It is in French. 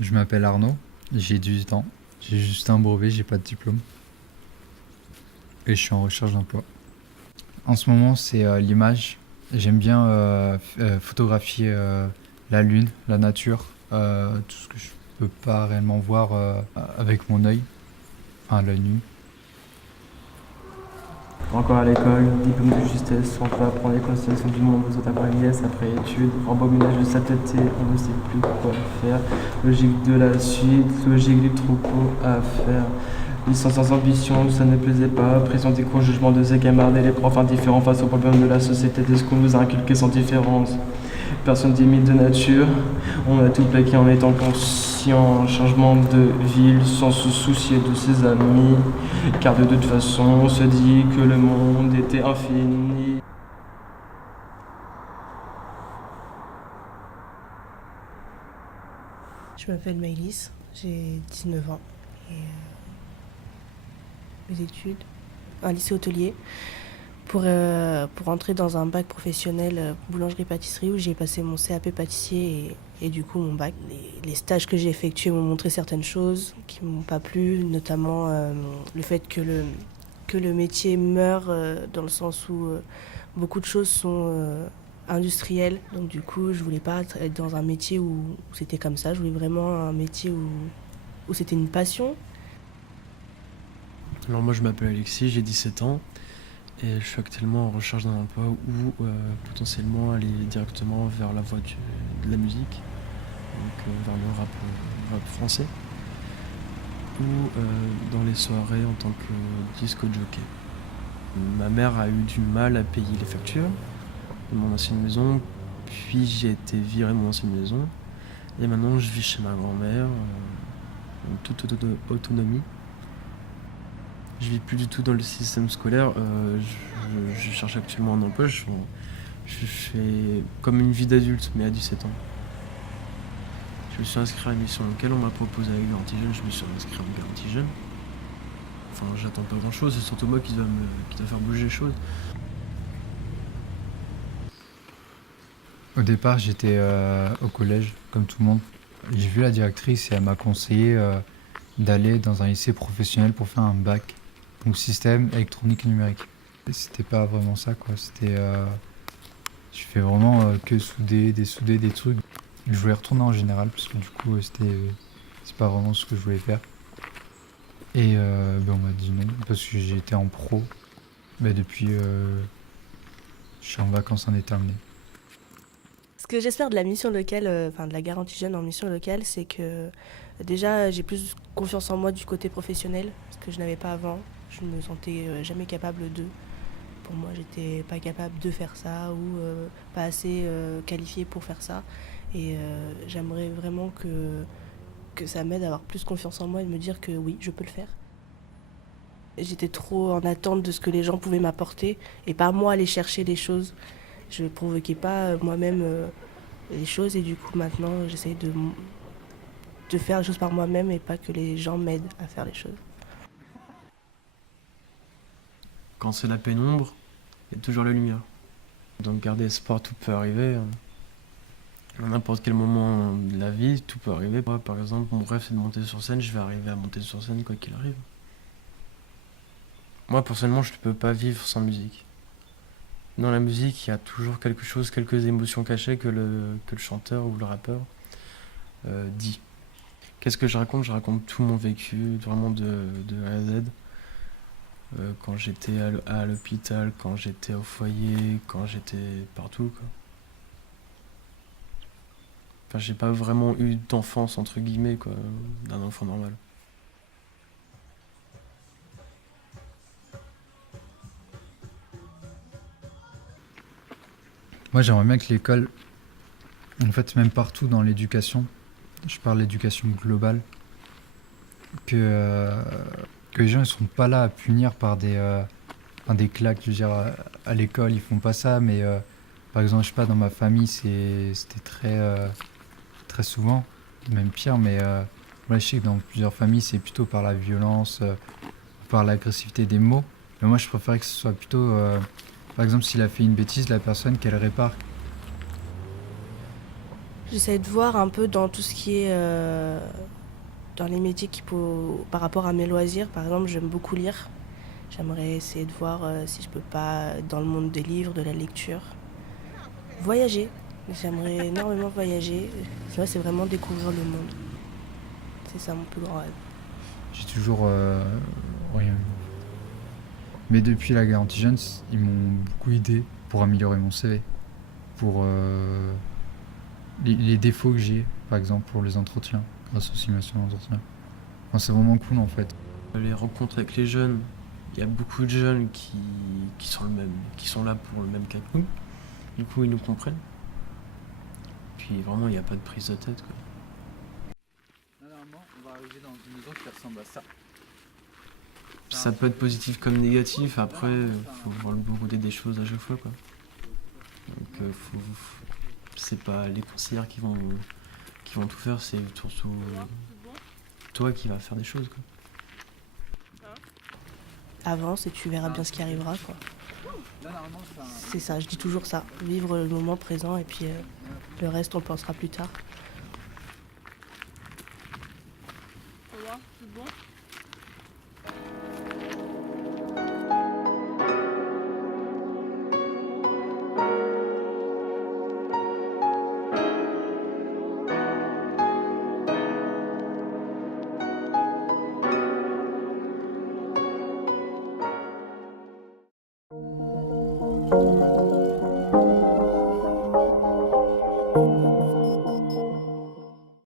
Je m'appelle Arnaud, j'ai 18 ans, j'ai juste un brevet, j'ai pas de diplôme. Et je suis en recherche d'emploi. En ce moment, c'est l'image. J'aime bien photographier la lune, la nature, tout ce que je peux pas réellement voir avec mon œil, enfin l'œil nu. Encore à l'école, diplôme de justesse, on peut apprendre les constellations du monde aux autres après l'IS, après études, rembobinage de sa tête, on ne sait plus quoi faire. Logique de la suite, logique du troupeau à faire. Licence sans ambition, ça ne plaisait pas. Pression des cours, jugement de ses camarades et les profs indifférents face aux problèmes de la société, de ce qu'on nous a inculqué sans différence. Personne timide de nature, on a tout plaqué en étant conscient. Changement de ville sans se soucier de ses amis, car de toute façon on se dit que le monde était infini. Je m'appelle Maëlys, j'ai 19 ans et mes études, un lycée hôtelier pour entrer dans un bac professionnel boulangerie-pâtisserie où j'ai passé mon CAP pâtissier et du coup mon bac. Les stages que j'ai effectués m'ont montré certaines choses qui m'ont pas plu, notamment le fait que le métier meurt dans le sens où beaucoup de choses sont industrielles. Donc du coup, je voulais pas être dans un métier où c'était comme ça. Je voulais vraiment un métier où c'était une passion. Alors moi je m'appelle Alexis, j'ai 17 ans et je suis actuellement en recherche d'un emploi ou potentiellement aller directement vers la voie de la musique, donc vers le rap français, ou dans les soirées en tant que disco jockey. Ma mère a eu du mal à payer les factures de mon ancienne maison, puis j'ai été viré de mon ancienne maison et maintenant je vis chez ma grand-mère en toute autonomie. Je vis plus du tout dans le système scolaire. Je cherche actuellement un emploi. Je fais comme une vie d'adulte, mais à 17 ans. Je me suis inscrit à une mission locale. On m'a proposé avec Garantie Jeune. Je me suis inscrit en Garantie Jeune. Enfin, j'attends pas grand chose. C'est surtout moi qui dois faire bouger les choses. Au départ, j'étais au collège, comme tout le monde. J'ai vu la directrice et elle m'a conseillé d'aller dans un lycée professionnel pour faire un bac. Donc système électronique et numérique. Et c'était pas vraiment ça, quoi. C'était je fais vraiment que souder des trucs. Je voulais retourner en général parce que du coup c'est pas vraiment ce que je voulais faire. Et on m'a dit non parce que j'étais en pro. Mais depuis je suis en vacances indéterminées. Ce que j'espère de la mission locale, de la garantie jeune en mission locale, c'est que déjà j'ai plus confiance en moi du côté professionnel, ce que je n'avais pas avant. Je me sentais jamais capable de. Pour moi, j'étais pas capable de faire ça ou pas assez qualifiée pour faire ça. Et j'aimerais vraiment que ça m'aide à avoir plus confiance en moi et de me dire que oui, je peux le faire. J'étais trop en attente de ce que les gens pouvaient m'apporter et pas moi aller chercher les choses. Je provoquais pas moi-même les choses et du coup maintenant j'essaye de faire les choses par moi-même et pas que les gens m'aident à faire les choses. Quand c'est la pénombre, il y a toujours la lumière. Donc garder espoir, tout peut arriver. À n'importe quel moment de la vie, tout peut arriver. Moi, par exemple, mon rêve c'est de monter sur scène, je vais arriver à monter sur scène quoi qu'il arrive. Moi personnellement, je ne peux pas vivre sans musique. Dans la musique, il y a toujours quelque chose, quelques émotions cachées que le chanteur ou le rappeur dit. Qu'est-ce que je raconte? Je raconte tout mon vécu, vraiment de A à Z. Quand j'étais à l'hôpital, quand j'étais au foyer, quand j'étais partout, quoi. Enfin, j'ai pas vraiment eu d'enfance, entre guillemets, quoi, d'un enfant normal. Moi j'aimerais bien que l'école, en fait même partout dans l'éducation, je parle d'éducation globale, que les gens ne sont pas là à punir par des claques. Je veux dire, à l'école ils font pas ça, mais par exemple, je sais pas, dans ma famille c'était très souvent, même pire, mais moi je sais que dans plusieurs familles c'est plutôt par la violence, par l'agressivité des mots. Mais moi, je préférais que ce soit plutôt, par exemple, s'il a fait une bêtise, la personne qu'elle répare. J'essaie de voir un peu dans tout ce qui est dans les métiers par rapport à mes loisirs. Par exemple, j'aime beaucoup lire. J'aimerais essayer de voir si je peux pas, dans le monde des livres, de la lecture, voyager. J'aimerais énormément voyager. Ça, c'est vraiment découvrir le monde. C'est ça mon plus grand rêve. J'ai toujours rien vu. Mais depuis la garantie jeune, ils m'ont beaucoup aidé pour améliorer mon CV. Pour les défauts que j'ai, par exemple pour les entretiens, grâce aux simulations d'entretien. Enfin, c'est vraiment cool en fait. Les rencontres avec les jeunes, il y a beaucoup de jeunes qui sont là pour le même cas que nous. Du coup, ils nous comprennent. Puis vraiment, il n'y a pas de prise de tête, quoi. Normalement, on va arriver dans une maison qui ressemble à ça. Ça peut être positif comme négatif. Après, il faut voir le bon côté des choses à chaque fois, quoi. Donc, c'est pas les conseillers qui vont tout faire, c'est surtout toi qui vas faire des choses, quoi. Avance et tu verras bien ce qui arrivera, quoi. C'est ça, je dis toujours ça. Vivre le moment présent et puis le reste, on le pensera plus tard. C'est bon. Thank you.